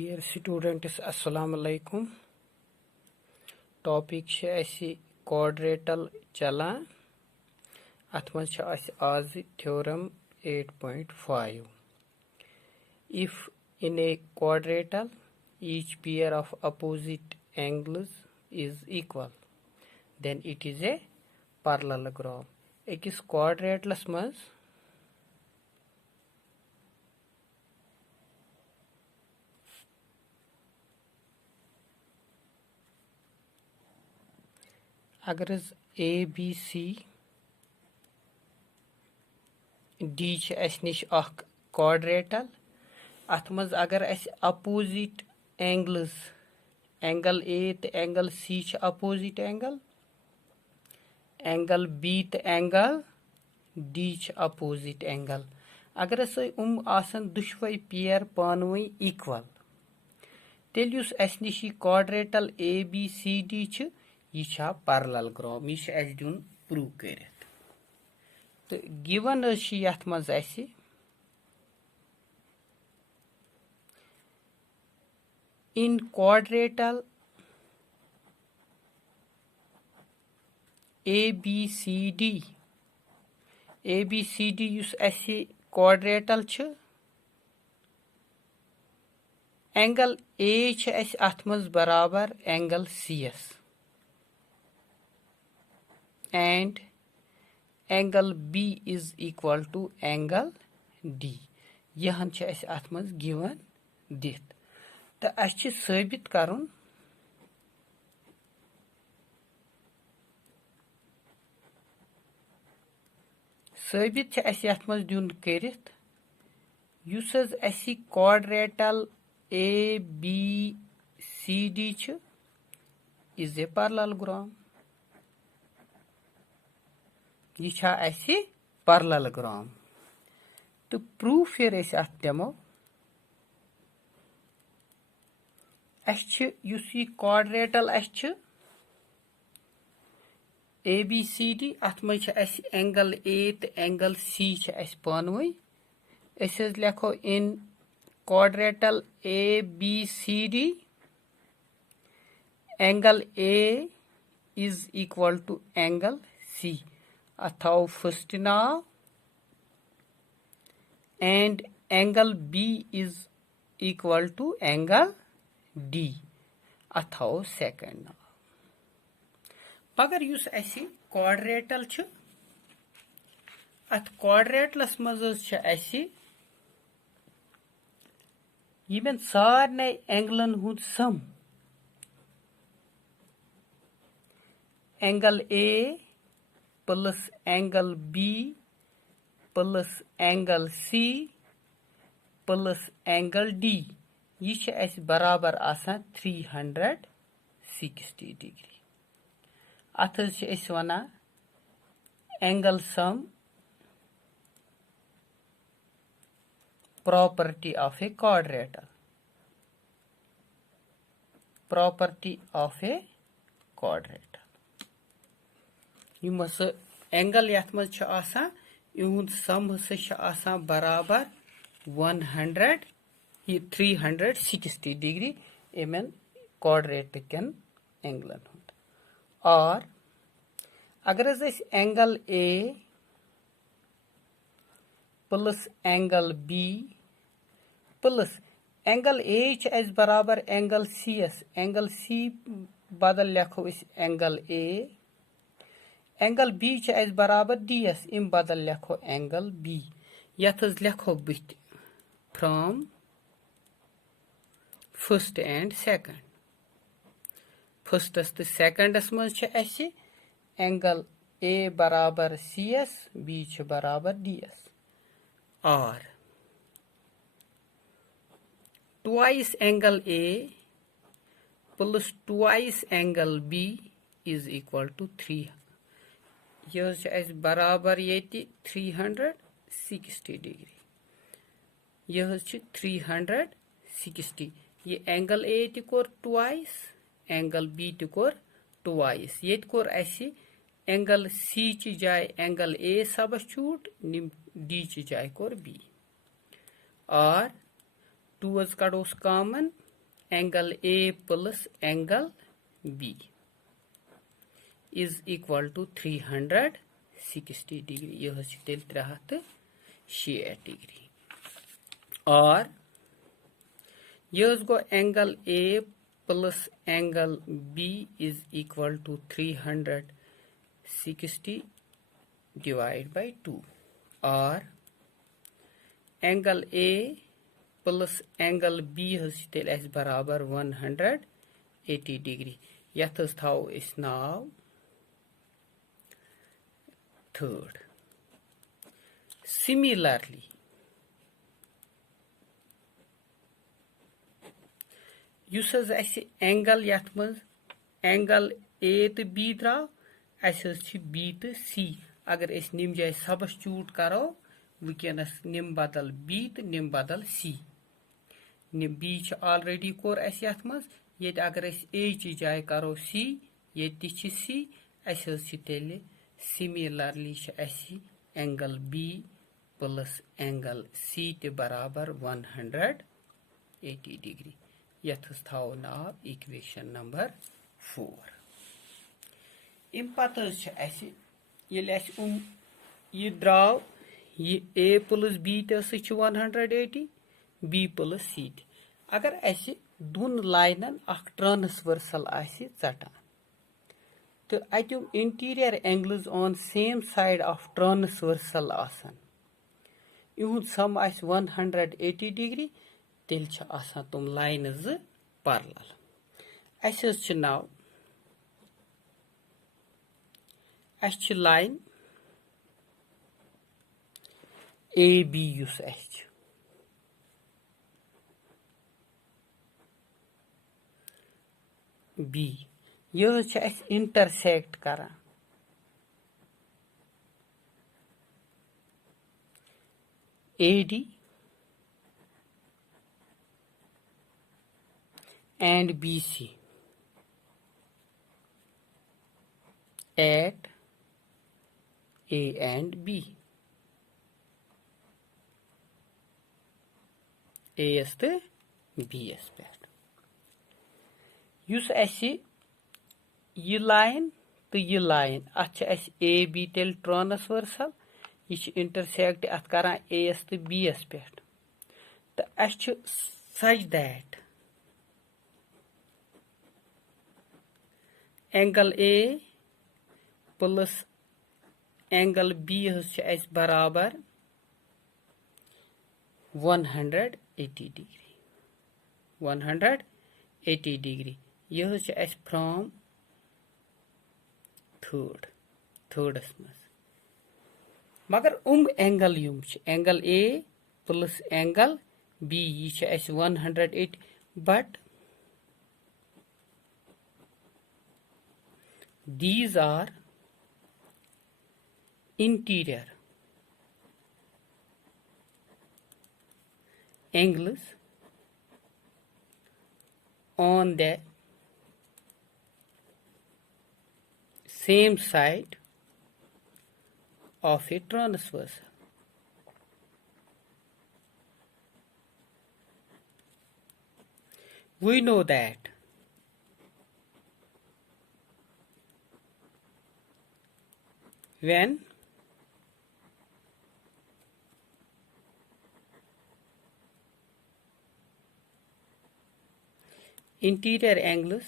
Dear students, Assalamu alaikum. Topic is quadrilateral चलान अथ मज आज theorem 8.5. If in a quadrilateral each pair of opposite angles is equal, then it is a parallelogram. Ekis quadrilateralस मज अगर A B C D निश quadrilateral अथ मज अगर अपोजिट एंगल्स एंगल ए तो angle C opposite angle angle B तो angle D opposite angle अगर आसन दुशवै पेयर पानवई इक्वल तेल निश quadrilateral A B C D यह पैरेललोग्राम यह दिन प्रूव कर तो गिवन यथ मज in quadrilateral A B C D युस क्वाड्रेटल एंगल ए अथ मज बराबर एंगल सी एस and angle B is equal to angle D. यहन अथ मज गिवन दित तो अस साबित करुन साबित अथ मज दिन करित युस quadrilateral A B C D is a parallelogram यह पैरेललोग्राम तो प्रूफ अत दमो quadrilateral A B C D अत मज एंगल ए तो एंगल सी पानवई लिखो in quadrilateral A B C D angle A is equal to angle C अथाव फर्स्ट नाव and angle B is equal to angle D अथाव second नाव मगर युस क्वाड्रेटल अत क्वाड्रेटलस मज यमन सारने एंगलन हुंद सम angle A plus angle B plus angle C plus angle D यह बराबर आसान 360 डिग्री अत वन angle sum property of a quadrilateral यम एंगल यथ मज इहुंद सम हसा बराबर 360 डिग्री एमन क्वाड्रेटिक केन एंगलन हुंद और अगर angle A plus angle B plus angle A बराबर एंगल सी एस एंगल सी बदल लिखो एंगल ए एंगल बी बराबर डी एस इम बदल लिखो एंगल बी यथ लिखो both from first and second फर्स्टस तो सेकंडस मज एंगल ए बराबर सी एस बी बराबर डी एस और twice angle A plus twice angle B is equal to 3 यह बराबर ये 360 डिग्री यह 360 ये एंगल ए तोर ट्वाइस एंगल बी तोर ट्वाइस ये कोर एंगल सी ची जाए एंगल ए सबस्टिट्यूट डी ची जाए कोर बी और 2 कड़ोस common angle A plus angle B is equal to 360 degree. यह है तेल 360 degree. और यह गो angle A plus angle B is equal to 360 divided by 2. और angle A plus angle B is बराबर 180 degree. यथ थो इस नाव third. Similarly, युस एंगल यथ मज एंगल ए तो बी द्राव अस बी तो सी अगर अस निम जाए सबस्टिट्यूट करो वनस निम बदल बी तो निम बदल सी निम बी ऑलरेडी कोर अस यथ मज ये अगर अस ए ची जाए करो सी ये सी अस तेल similarly angle B plus angle C ते बराबर 180 डिग्री यथ थो नाव इक्वेशन नंबर 4 इन पत ये द्राव ये ए प्लस बी ते 180 बी प्लस सी ते अगर अस दोन लाइनन ट्रांसवर्सल षटान तो अतुम interior angles on same side of transversal इहुद सम 180 डिग्री तेल तुम लाइन ज पैरेलल अस नाव लाइन ए बी युस बी यह इंटरसेक्ट करान AD and BC at A and B. AS to BS pet use ये लाइन तो ये लाइन अत AB तेल ट्रांसवर्सल यह इंटरसेक्ट अत करान AS तो BS पेट तो such that angle A plus angle B बराबर 180 डिग्री 180 डिग्री यह फ्रॉम थर्डस मज मगर angle angle A plus angle B यह 180 but these are interior angles on the same side of a transversal. We know that when interior angles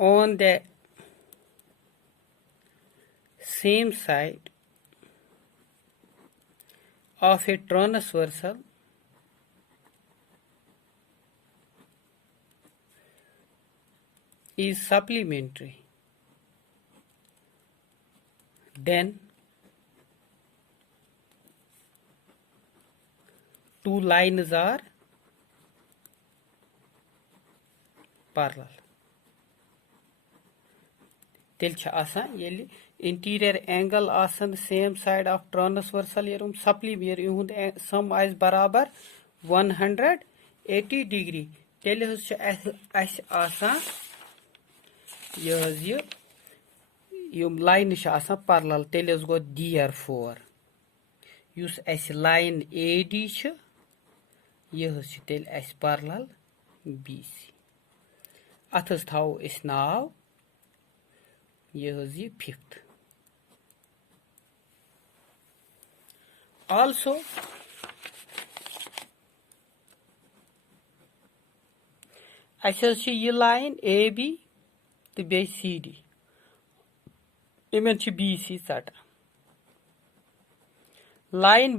on the same side of a transversal is supplementary, then two lines are parallel. तेल interior angle same side of transversal ये supplement इहुंद sum आस बराबर 180 degree तेल यह line parallel तेल गो therefore use line AD यह तेल अस पैरेलल BC अथ थो अस नाव यह फिफ्थ also यह लाइन AB तो बे CD इमन BC षटान line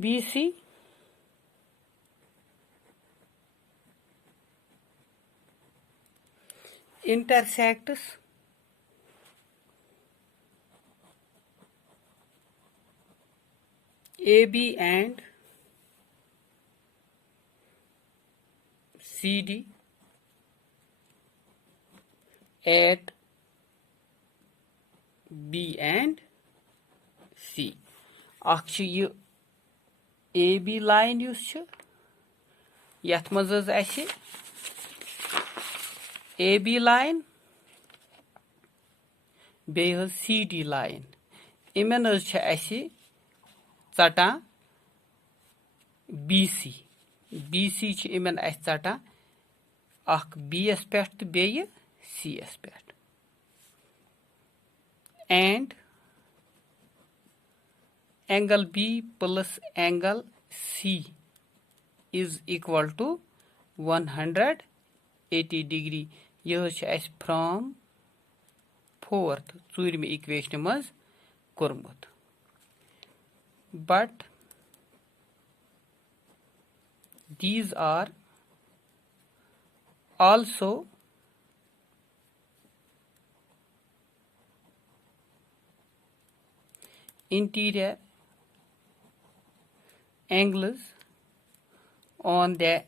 BC intersects AB and CD at B and C. यह AB line यथ मज AB line बे CD line इमन षटान BC इमन षटान B यस पे तो बे C यस पे and angle B plus angle C is equal to 180 degree. यह from fourth चूरमे equation मज कोरमुत. But these are also interior angles on the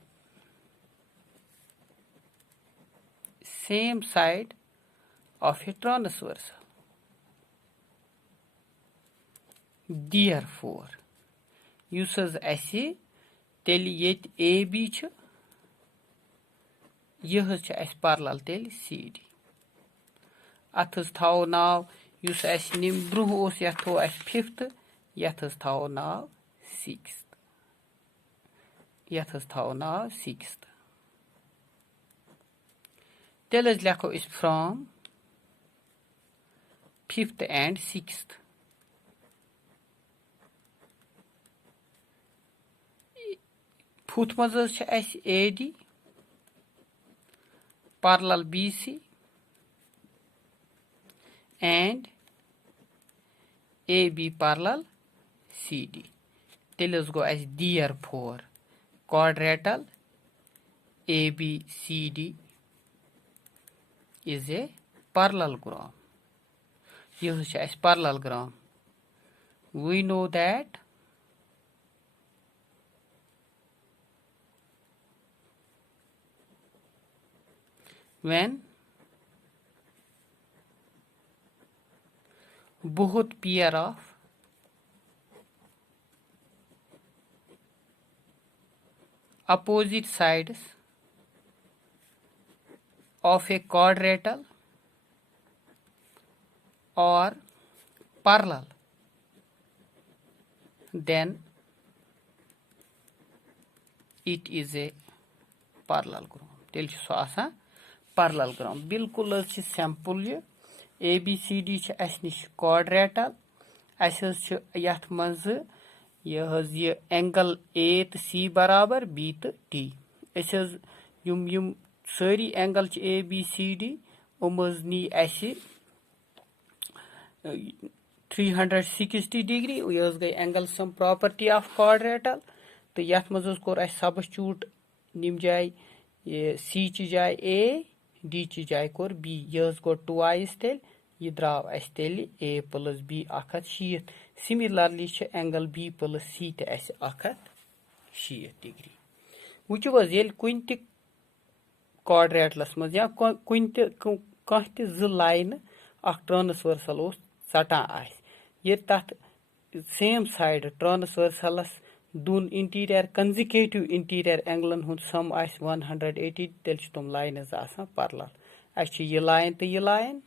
same side of a transversal. Therefore, uses तेल येत AB यह parallel तेल CD अथ थो नाव use निम bro यथ थो फिफ्थ यथ थो नाव सिक्स्थ तेल लेखो फ्रॉम फिफ्थ एंड सिक्स्थ फुथ मज AD parallel BC and AB parallel CD तेल गो therefore quadrilateral ABCD is a parallelogram. यह parallelogram. We know that when both pair of opposite sides of a quadrilateral or parallel, then it is a parallelogram. तेल सो आसान parallelogram. बिल्कुल simple ये ABCD निश quadrilateral यथ मज यह एंगल A तो C बराबर B तो D यम सारी एंगल ABCD नी 360 degree यह गई angle sum property of quadrilateral तो यथ मज कोर सबस्टिट्यूट निम जाय C ची जाय A D ची जाय कोर B यह गो ट्वाइस तेल यह द्राव तेल A plus B 160. Similarly angle B plus C ते 160 degree. वुचु येल कुन ति क्वाड्रिलेटरस मज या कुन ति कह ति ज लाइन अख ट्रांसवर्सल सटान आस ये तथ सेम साइड ट्रांसवर्सलस दोन इंटीरियर कंजिक्यूटिव इंटीरियर एंगलन हुन सम आस 180 तेल तुम लाइनस आसान पैरेलल ये लाइन तो ये लाइन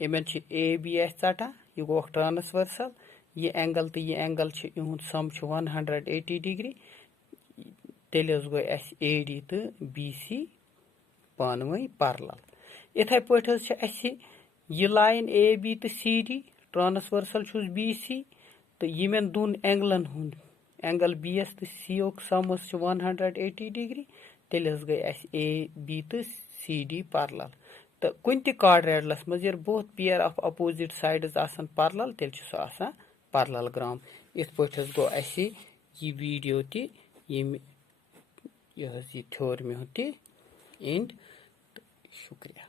यमन ए बी षटान यह गो ट्रांसवर्सल यह एंगल तो यह एंगल इहुंद सम 180 डिग्री तेल गो ए डी तो बी सी पानवे पैरेलल इथे पे यह लाइन ए बी तो C D transversal B C तो यमन दोन एंगलन हुंद एंगल बी एस तो सी योक सम 180 डिग्री तेल गई ए बी तो सी डी पैरेलल तो कुन ति क्वाड्रिलेटरस मज both pair of opposite sides आसान पैरेलल तेल सह आसान पैरेललोग्राम इत पे गो यह वीडियो ति यह थ्योरम एंड शुक्रिया।